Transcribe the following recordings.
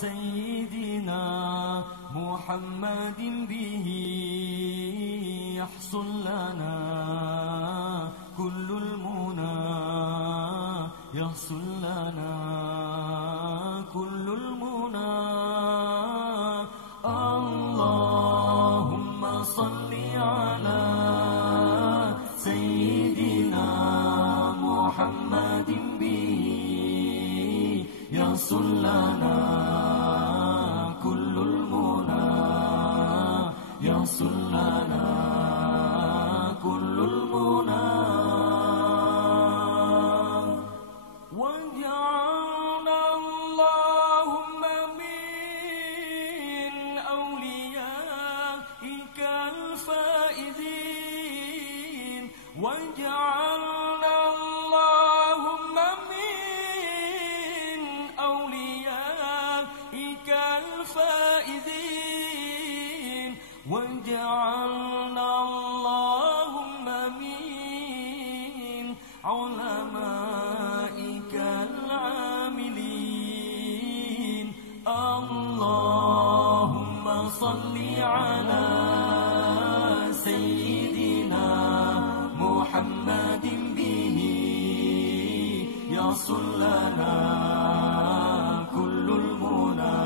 سيدنا محمد به يحصل لنا كل المنى يحصل لنا كل المنى اللهم صل على سيدنا محمد به يحصل لنا كل المنى يحصل لنا كل المنى وجعلنا اللهم من أوليائك الفائزين وجعلنا اللهم من أوليائك الفائزين وجعلنا اللهم من علمائك العاملين اللهم صل على سيدنا محمد به يحصل لنا كل المنى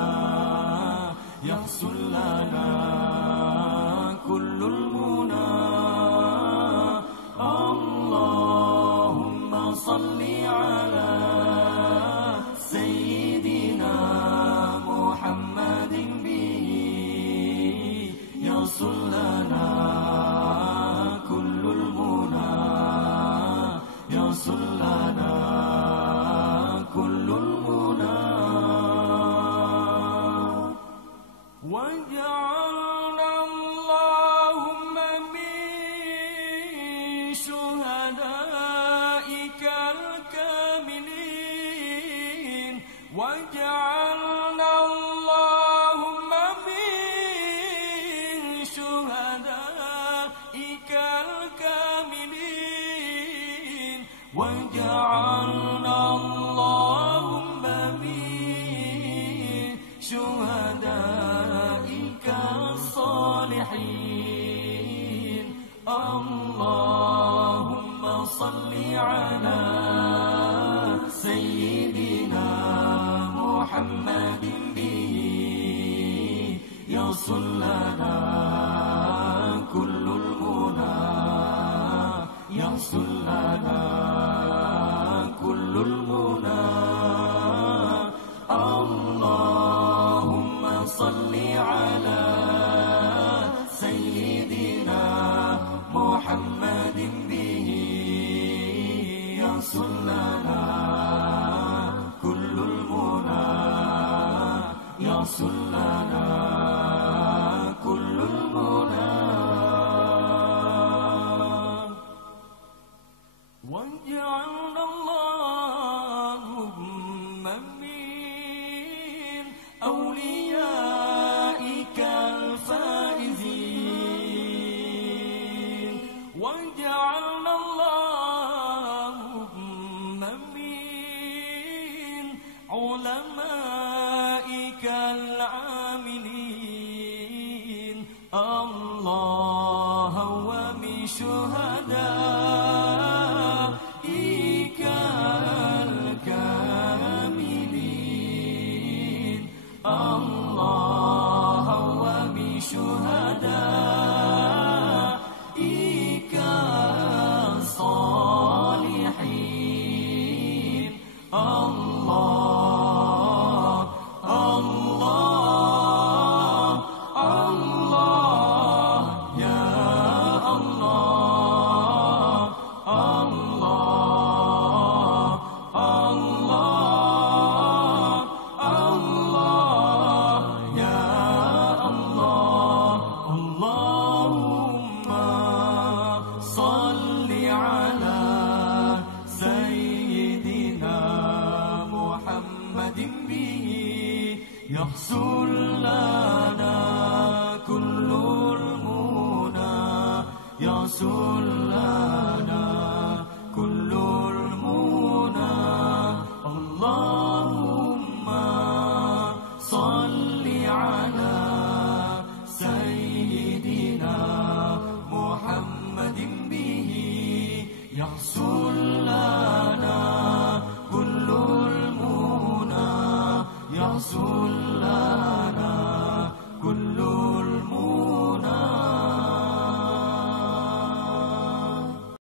يحصل لنا كل المنى اللهم صل على سيدنا محمد به يحصل لنا كل المنى يحصل لنا كل المنى وجعلنا اللهم من شهدائك الكاملين وجعلنا اللهم من شهدائك الكاملين وجعلنا اللهم من شهدائك الصالحين اللهم صل على سيدنا محمد به يحصل لنا كل المنى يحصل لنا كل المنى اللهم صل على سيدنا محمد به يحصل لنا كل المنى يحصل لنا كل المنى وجعلنا اللهم من أوليائك الفائزين وجعلنا اللهم من علمائك العاملين الله ومن شهدائك الكاملين الله ومن شهدائك الصالحين الله الله الله يا الله الله الله الله يا الله اللهم صل على سيدنا محمد به يحصل لنا كل المنى يحصل لنا كل المنى اللهم صل على سيدنا محمد به يحصل